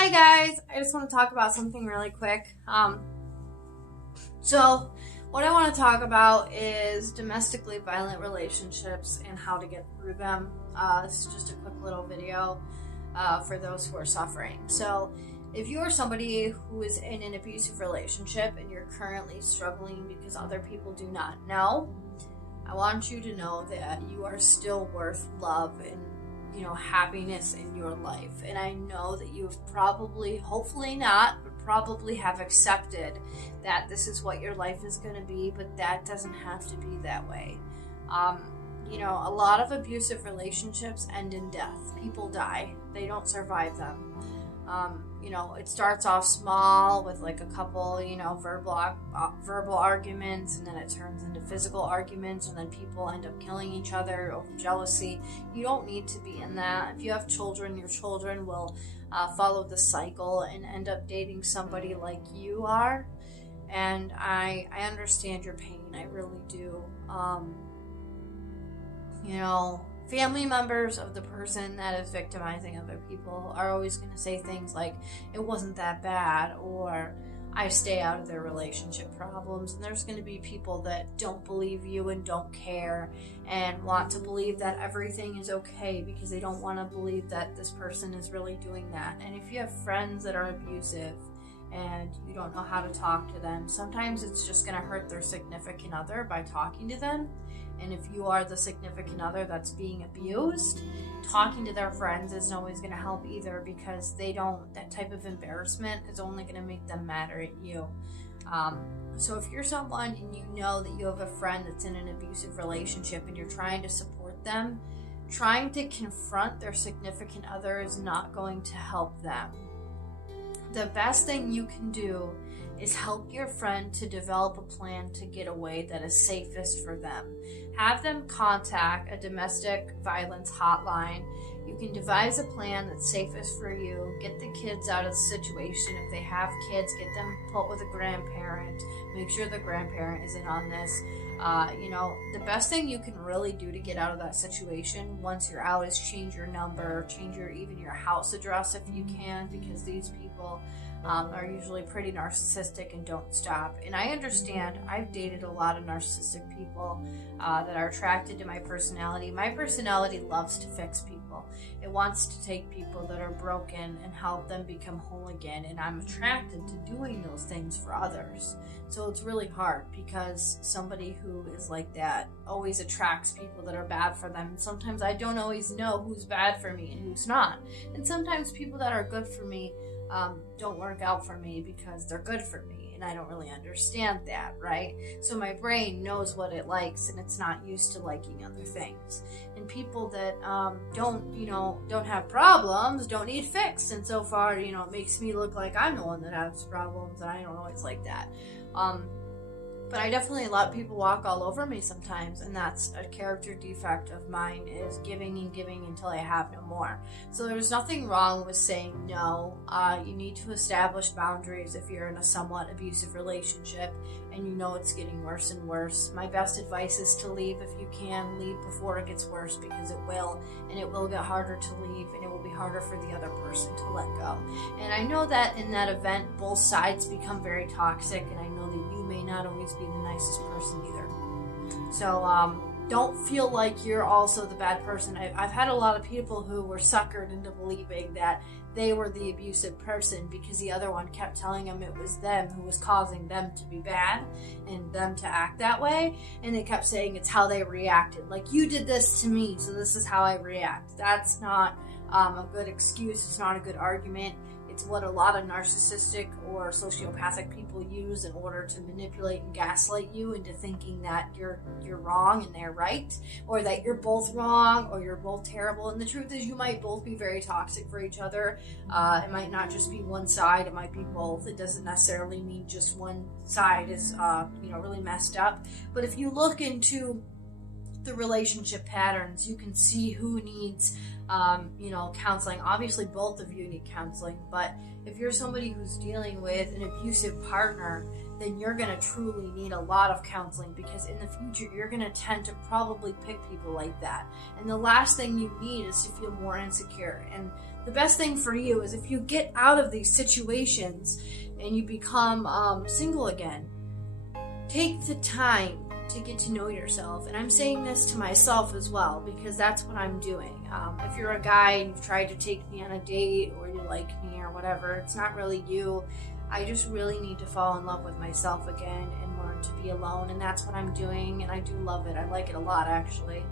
Hi guys, I just want to talk about something really quick. So what I want to talk about is domestically violent relationships and how to get through them. This is just a quick little video for those who are suffering. So if you are somebody who is in an abusive relationship and you're currently struggling because other people do not know, I want you to know that you are still worth love and happiness in your life. And I know that you've probably, hopefully not, but probably have accepted that this is what your life is going to be, but that doesn't have to be that way. A lot of abusive relationships end in death. People die. They don't survive them. It starts off small with like a couple, verbal arguments, and then it turns into physical arguments, and then people end up killing each other over jealousy. You don't need to be in that. If you have children, your children will follow the cycle and end up dating somebody like you are. And I understand your pain. I really do. Family members of the person that is victimizing other people are always going to say things like, it wasn't that bad, or I stay out of their relationship problems. And there's going to be people that don't believe you and don't care and want to believe that everything is okay because they don't want to believe that this person is really doing that. And if you have friends that are abusive and you don't know how to talk to them, sometimes it's just going to hurt their significant other by talking to them. And if you are the significant other that's being abused, talking to their friends isn't always going to help either, because that type of embarrassment is only going to make them madder at you. So if you're someone and you know that you have a friend that's in an abusive relationship and you're trying to support them, trying to confront their significant other is not going to help them. The best thing you can do is help your friend to develop a plan to get away that is safest for them. Have them contact a domestic violence hotline. You can devise a plan that's safest for you. Get the kids out of the situation. If they have kids, get them put with a grandparent. Make sure the grandparent isn't on this. The best thing you can really do to get out of that situation once you're out is change your number, change even your house address if you can, because these people are usually pretty narcissistic and don't stop. And I understand. I've dated a lot of narcissistic people that are attracted to my personality. My personality loves to fix people. It wants to take people that are broken and help them become whole again. And I'm attracted to doing those things for others. So it's really hard, because somebody who is like that always attracts people that are bad for them. And sometimes I don't always know who's bad for me and who's not. And sometimes people that are good for me don't work out for me because they're good for me, and I don't really understand that, right? So my brain knows what it likes, and it's not used to liking other things. And people that don't have problems don't need fixed, and so far, it makes me look like I'm the one that has problems, and I don't always like that. But I definitely let people walk all over me sometimes, and that's a character defect of mine, is giving and giving until I have no more. So there's nothing wrong with saying no. You need to establish boundaries if you're in a somewhat abusive relationship and you know it's getting worse and worse. My best advice is to leave if you can. Leave before it gets worse, because it will, and it will get harder to leave, and it will be harder for the other person to let go. And I know that in that event, both sides become very toxic, and I know that you may not always be the nicest person either. So don't feel like you're also the bad person. I've had a lot of people who were suckered into believing that they were the abusive person because the other one kept telling them it was them who was causing them to be bad and them to act that way. And they kept saying it's how they reacted. Like, you did this to me, so this is how I react. That's not a good excuse. It's not a good argument. It's what a lot of narcissistic or sociopathic people use in order to manipulate and gaslight you into thinking that you're wrong and they're right, or that you're both wrong, or you're both terrible. And the truth is, you might both be very toxic for each other. It might not just be one side. It might be both. It doesn't necessarily mean just one side is really messed up. But if you look into the relationship patterns, you can see who needs counseling. Obviously both of you need counseling, but if you're somebody who's dealing with an abusive partner, then you're going to truly need a lot of counseling, because in the future you're going to tend to probably pick people like that. And the last thing you need is to feel more insecure. And the best thing for you is if you get out of these situations and you become single again, take the time to get to know yourself. And I'm saying this to myself as well, because that's what I'm doing. If you're a guy and you've tried to take me on a date, or you like me or whatever, it's not really you. I just really need to fall in love with myself again and learn to be alone, and that's what I'm doing, and I do love it. I like it a lot, actually.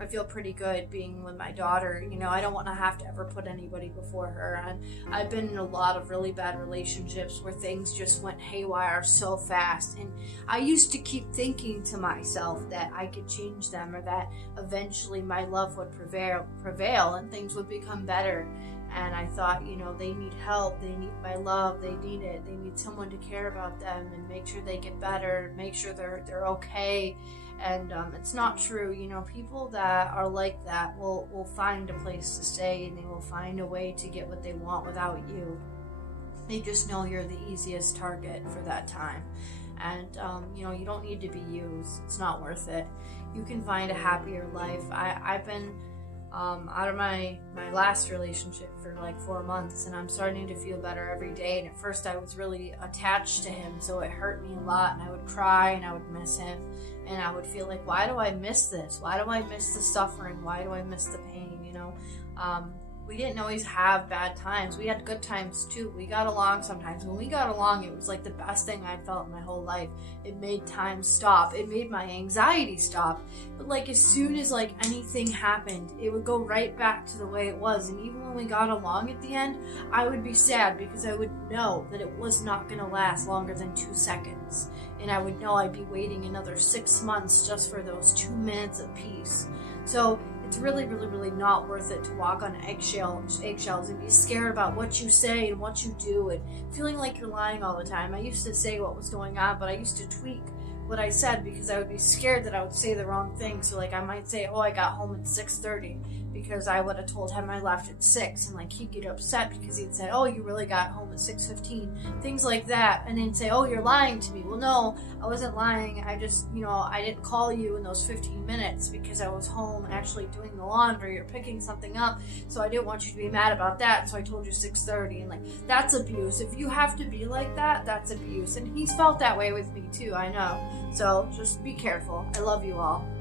I feel pretty good being with my daughter. You know, I don't want to have to ever put anybody before her. And I've been in a lot of really bad relationships where things just went haywire so fast. And I used to keep thinking to myself that I could change them, or that eventually my love would prevail and things would become better. And I thought, you know, they need help, they need my love, they need it, they need someone to care about them and make sure they get better, make sure they're okay. And it's not true. You know, people that are like that will find a place to stay, and they will find a way to get what they want without you. They just know you're the easiest target for that time. And, you know, you don't need to be used. It's not worth it. You can find a happier life. I've been out of my last relationship for like 4 months, and I'm starting to feel better every day. And at first I was really attached to him, so it hurt me a lot, and I would cry and I would miss him, and I would feel like, why do I miss this? Why do I miss the suffering? Why do I miss the pain? You know, we didn't always have bad times. We had good times too. We got along sometimes. When we got along, it was like the best thing I'd felt in my whole life. It made time stop. It made my anxiety stop. But like as soon as like anything happened, it would go right back to the way it was. And even when we got along at the end, I would be sad because I would know that it was not going to last longer than 2 seconds. And I would know I'd be waiting another 6 months just for those 2 minutes of peace. So it's really, really, really not worth it to walk on eggshells and be scared about what you say and what you do and feeling like you're lying all the time. I used to say what was going on, but I used to tweak what I said because I would be scared that I would say the wrong thing. So like I might say, oh, I got home at 6:30 because I would have told him I left at 6, and like he'd get upset because he'd say, oh, you really got home at 6:15, things like that, and then say, oh, you're lying to me. Well, no, I wasn't lying. I just, you know, I didn't call you in those 15 minutes because I was home actually doing the laundry or picking something up, so I didn't want you to be mad about that, so I told you 6:30. And like that's abuse. If you have to be like that, that's abuse. And he's felt that way with me too, I know. So just be careful. I love you all.